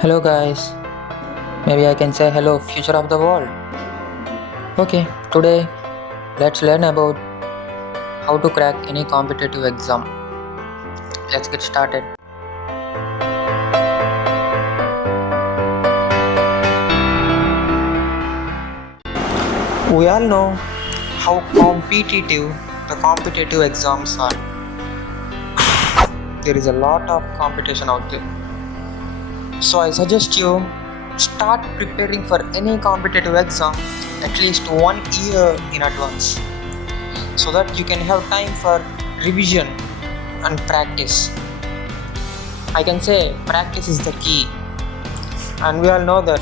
Hello guys, maybe I can say hello future of the world. Okay, today let's learn about how to crack any competitive exam. Let's get started. We all know how competitive the competitive exams are. There is a lot of competition out there. So I suggest you start preparing for any competitive exam at least 1 year in advance so that you can have time for revision and practice. I can say practice is the key, and we all know that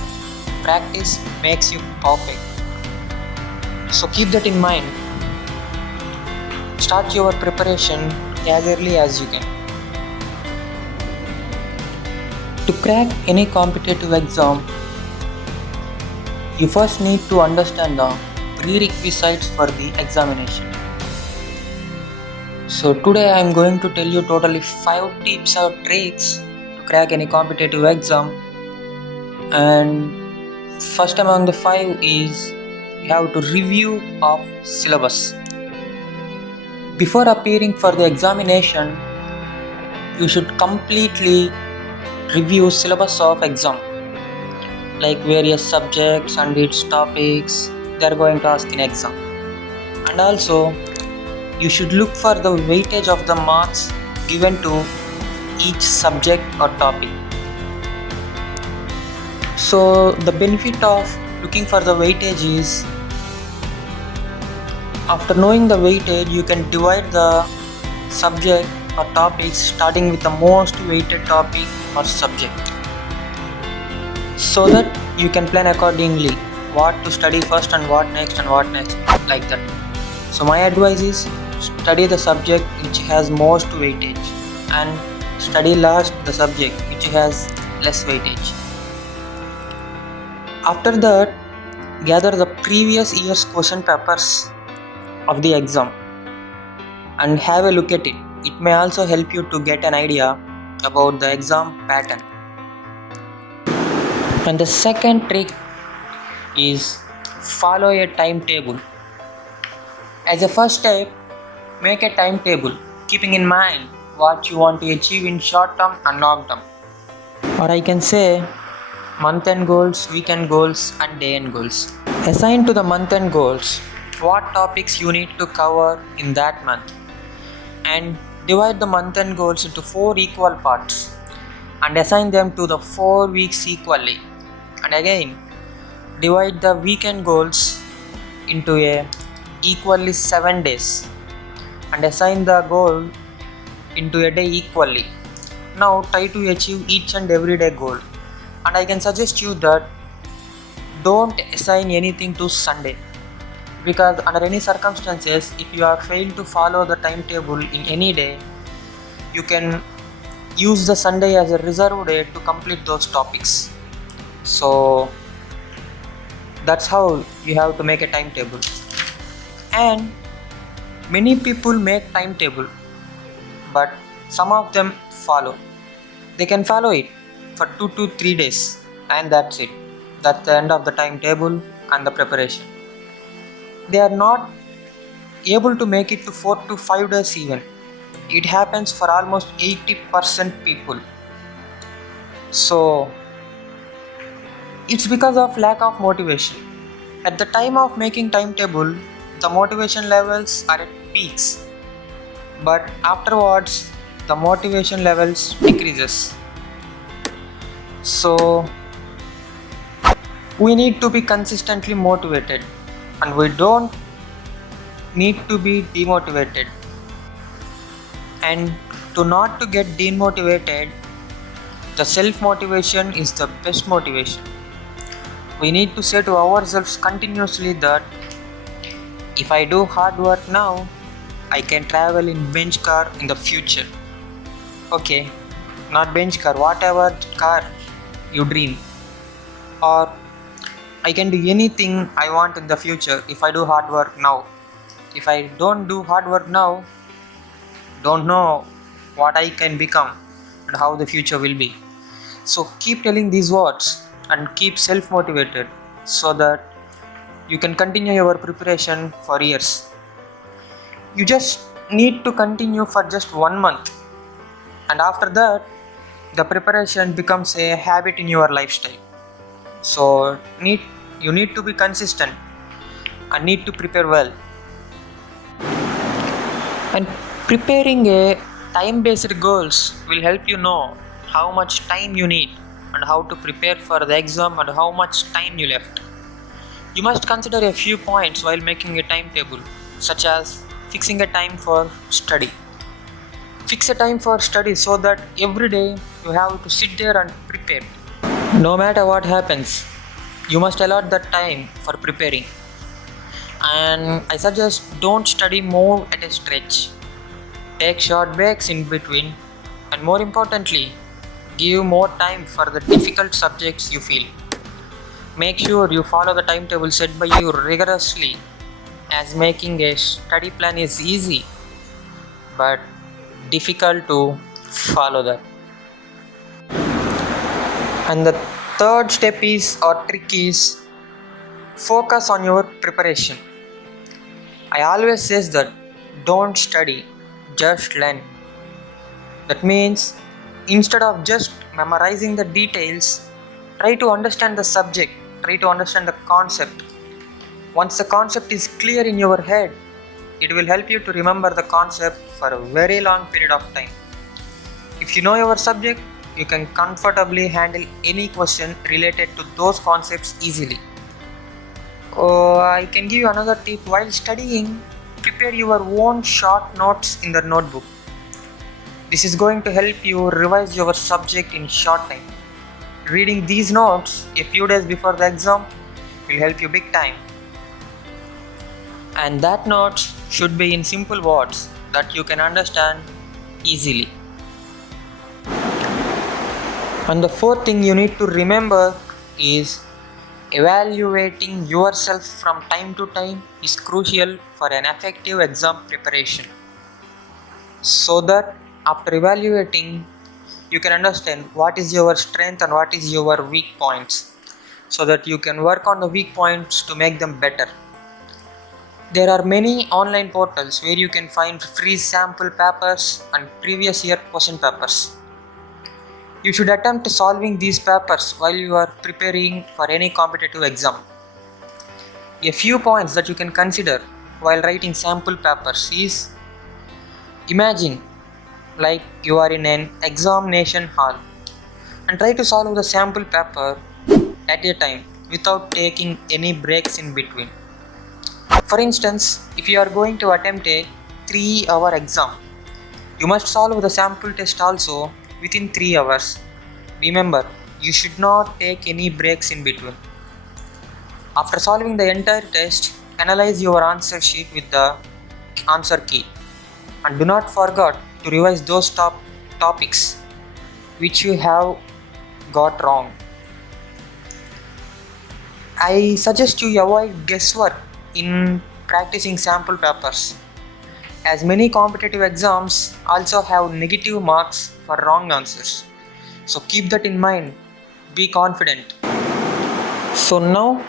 practice makes you perfect. So keep that in mind. Start your preparation as early as you can. To crack any competitive exam, you first need to understand the prerequisites for the examination. So today I am going to tell you totally 5 tips or tricks to crack any competitive exam. And first among the 5 is you have to review of syllabus. Before appearing for the examination, you should completely review syllabus of exam, like various subjects and its topics they are going to ask in exam. And also you should look for the weightage of the marks given to each subject or topic. So the benefit of looking for the weightage is, after knowing the weightage, you can divide the subject or topics starting with the most weighted topic or subject, so that you can plan accordingly what to study first and what next like that. So my advice is study the subject which has most weightage and study last the subject which has less weightage. After that, gather the previous year's question papers of the exam and have a look at it. It may also help you to get an idea about the exam pattern. And the second trick is follow a timetable. As a first step, make a timetable, keeping in mind what you want to achieve in short term and long term. Or I can say month end goals, weekend goals, and day end goals. Assign to the month end goals what topics you need to cover in that month, and divide the month end goals into 4 equal parts and assign them to the 4 weeks equally. And again, divide the weekend goals into a equally 7 days and assign the goal into a day equally. Now try to achieve each and every day goal. And I can suggest you that don't assign anything to Sunday, because under any circumstances, if you are failed to follow the timetable in any day, you can use the Sunday as a reserve day to complete those topics. So that's how you have to make a timetable. And many people make timetable, but some of them follow. They can follow it for 2 to 3 days, and that's it. That's the end of the timetable and the preparation. They are not able to make it to 4 to 5 days even. It happens for almost 80% people. So it's because of lack of motivation. At the time of making timetable, the motivation levels are at peaks, but afterwards the motivation levels decreases. So we need to be consistently motivated, and we don't need to be demotivated. And to not to get demotivated, the self motivation is the best motivation. We need to say to ourselves continuously that if I do hard work now, I can travel in bench car in the future. Okay, not bench car, whatever car you dream. Or I can do anything I want in the future if I do hard work now. If I don't do hard work now, don't know what I can become and how the future will be. So keep telling these words and keep self motivated so that you can continue your preparation for years. You just need to continue for just 1 month, and after that, the preparation becomes a habit in your lifestyle. So you need to be consistent and need to prepare well. And preparing a time-based goals will help you know how much time you need and how to prepare for the exam and how much time you left. You must consider a few points while making a timetable, such as fixing a time for study. Fix a time for study so that every day you have to sit there and prepare. No matter what happens, you must allot that time for preparing. And I suggest don't study more at a stretch. Take short breaks in between, and more importantly, give more time for the difficult subjects you feel. Make sure you follow the timetable set by you rigorously, as making a study plan is easy but difficult to follow that. And the third step is or trick is focus on your preparation. I always says that don't study, just learn. That means instead of just memorizing the details, try to understand the subject, try to understand the concept. Once the concept is clear in your head, it will help you to remember the concept for a very long period of time. If you know your subject, you can comfortably handle any question related to those concepts easily. I can give you another tip. While studying, prepare your own short notes in the notebook. This is going to help you revise your subject in short time. Reading these notes a few days before the exam will help you big time. And that notes should be in simple words that you can understand easily. And the fourth thing you need to remember is evaluating yourself from time to time is crucial for an effective exam preparation. So that after evaluating, you can understand what is your strength and what is your weak points, so that you can work on the weak points to make them better. There are many online portals where you can find free sample papers and previous year question papers. You should attempt solving these papers while you are preparing for any competitive exam. A few points that you can consider while writing sample papers is: imagine like you are in an examination hall and try to solve the sample paper at a time without taking any breaks in between. For instance, if you are going to attempt a 3-hour exam, you must solve the sample test also within 3 hours. Remember, you should not take any breaks in between. After solving the entire test, analyze your answer sheet with the answer key, and do not forget to revise those topics which you have got wrong. I suggest you avoid guesswork in practicing sample papers, as many competitive exams also have negative marks for wrong answers. So keep that in mind. Be confident. So now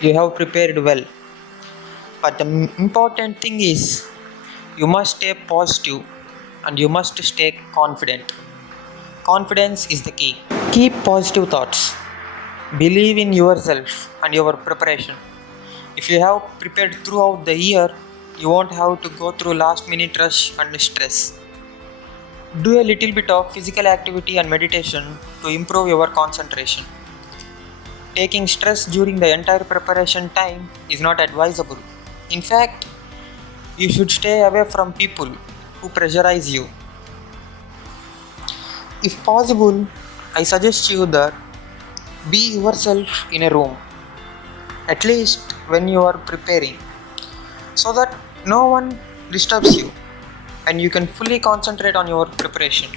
you have prepared well. But the important thing is you must stay positive and you must stay confident. Confidence is the key. Keep positive thoughts. Believe in yourself and your preparation. If you have prepared throughout the year, you won't have to go through last minute rush and stress. Do a little bit of physical activity and meditation to improve your concentration. Taking stress during the entire preparation time is not advisable. In fact, you should stay away from people who pressurize you. If possible, I suggest you that be yourself in a room, at least when you are preparing, so that no one disturbs you and you can fully concentrate on your preparation.